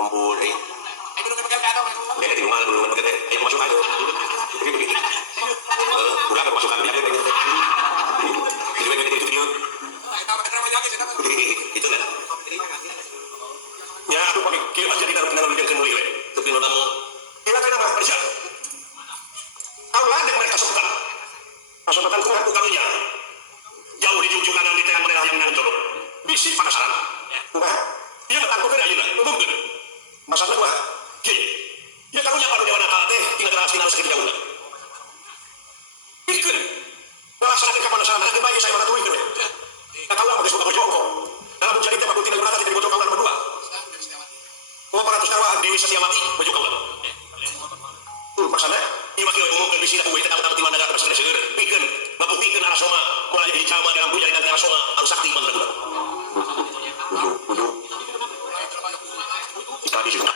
ampun, dia di rumah belum pakai masuk aja. Udah kemasukan dia pengen itu pengen itu video. Itu kan. Ya aku pakai kira jadi taruh tinggal bikin kenuri we. Tapi lo namu. Kira kira apa kerja? Allah dek mereka sebutan. Pasukan kuat utamanya. Jauh di ujung kanan di tengah mereka yang nangkep. Bisi penasaran. Wah, dia ketangkep kan aja lah. Umum kan. Masalah gua. Gini. Ya kamu nyapa dewan akal teh tinggal terus tinggal sekitar jauh. Bikin. Melaksanakan kepanasan ada bagi saya mana tuh itu. Nah kalau mau disebut jongkok. Dalam menjadi tema tinggal berata tidak bocok kawan berdua. 500 nyawa Dewi Setia mati bocok kawan. Maksudnya, ini wakil yang ngomongkan bisi aku itu tahu-tahu di mana negara bersama seger. Bikin, ngabuktikan arah soma. Mulai jadi cama dalam puja dan arah soma harus sakti mantra guna. Udah. Tadi juga.